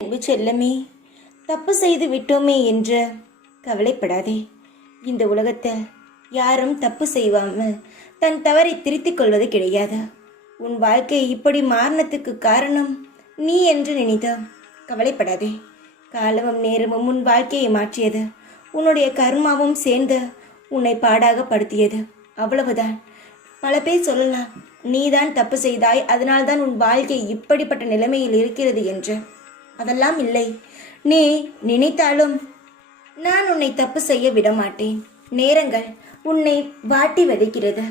அன்பு செல்லமே, தப்பு செய்து விட்டோமே என்று கவலைப்படாதே. இந்த உலகத்தில் யாரும் தப்பு செய்வாமல் தன் தவறை திருத்திக் கொள்வது கிடையாது. உன் வாழ்க்கை இப்படி மாறினத்துக்கு காரணம் நீ என்று நினைத்த கவலைப்படாதே. காலமும் நேரமும் உன் வாழ்க்கையை மாற்றியது. உன்னுடைய கர்மாவும் சேர்ந்து உன்னை பாடாக படுத்தியது. அவ்வளவுதான். பல பேர் சொல்லலாம், நீதான் தப்பு செய்தாய், அதனால்தான் உன் வாழ்க்கை இப்படிப்பட்ட நிலைமையில் இருக்கிறது என்று. அதெல்லாம் இல்லை. நீ நினைத்தாலும் நான் உன்னை தப்பு செய்ய விட மாட்டேன். நேரங்கள் உன்னை வாட்டி வதைக்கிறது.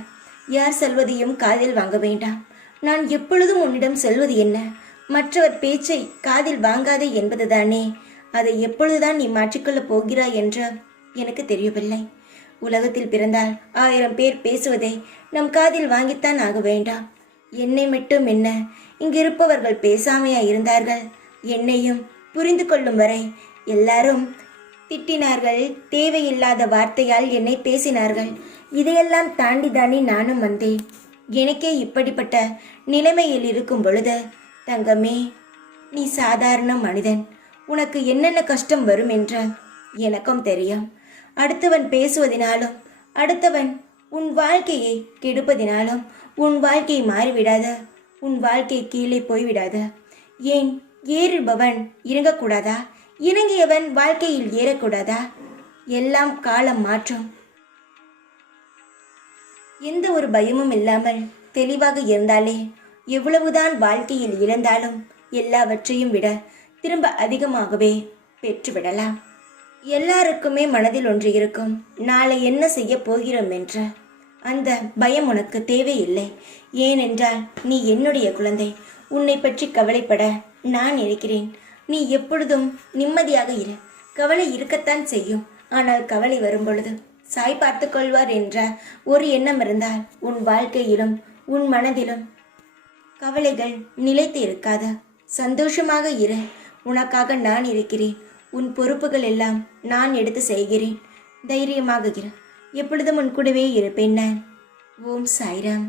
யார் சொல்வதையும் காதில் வாங்க வேண்டாம். நான் எப்பொழுதும் உன்னிடம் சொல்வது என்ன? மற்றவர் பேச்சை காதில் வாங்காதே என்பதுதானே. அதை எப்பொழுதுதான் நீ மாற்றிக்கொள்ளப் போகிறாய் என்று எனக்கு தெரியவில்லை. உலகத்தில் பிறந்தால் 1000 பேர் பேசுவதை நம் காதில் வாங்கித்தான் ஆக வேண்டாம். என்னை மட்டும் என்ன, இங்கிருப்பவர்கள் பேசாமையா இருந்தார்கள்? என்னையும் புரிந்து கொள்ளும் வரை எல்லாரும் திட்டினார்கள். தேவையில்லாத வார்த்தையால் என்னை பேசினார்கள். இதையெல்லாம் தாண்டிதானே நானும் வந்தேன். எனக்கே இப்படிப்பட்ட நிலைமையில் இருக்கும் பொழுது, தங்கமே, நீ சாதாரண மனிதன். உனக்கு என்னென்ன கஷ்டம் வரும் என்று எனக்கும் தெரியும். அடுத்தவன் பேசுவதினாலும் அடுத்தவன் உன் வாழ்க்கையை கெடுப்பதினாலும் உன் வாழ்க்கை மாறிவிடாத, உன் வாழ்க்கை கீழே போய்விடாத. ஏன் ஏறுபவன் இறங்கக்கூடாதா? இறங்கியவன் வாழ்க்கையில் ஏறக்கூடாதா? எல்லாம் காலம் மாற்றும். எந்த ஒரு பயமும் இல்லாமல் தெளிவாக இருந்தாலே எவ்வளவுதான் வாழ்க்கையில் இழந்தாலும் எல்லாவற்றையும் விட திரும்ப அதிகமாகவே பெற்றுவிடலாம். எல்லாருக்குமே மனதில் ஒன்று இருக்கும், நாளை என்ன செய்ய போகிறோம் என்று. அந்த பயம் உனக்கு தேவையில்லை. ஏனென்றால் நீ என்னுடைய குழந்தை. உன்னை பற்றி கவலைப்பட நான் இருக்கிறேன். நீ எப்பொழுதும் நிம்மதியாக இரு. கவலை இருக்கத்தான் செய்யும். ஆனால் கவலை வரும் பொழுது சாய் பார்த்து கொள்வார் என்ற ஒரு எண்ணம் இருந்தால் உன் வாழ்க்கையிலும் உன் மனதிலும் கவலைகள் நிலைத்து இருக்காது. சந்தோஷமாக இரு. உனக்காக நான் இருக்கிறேன். உன் பொறுப்புகள் எல்லாம் நான் எடுத்து செய்கிறேன். தைரியமாக இரு. எப்பொழுதும் உன் கூடவே இருப்பேன் நான். ஓம் சாய்ராம்.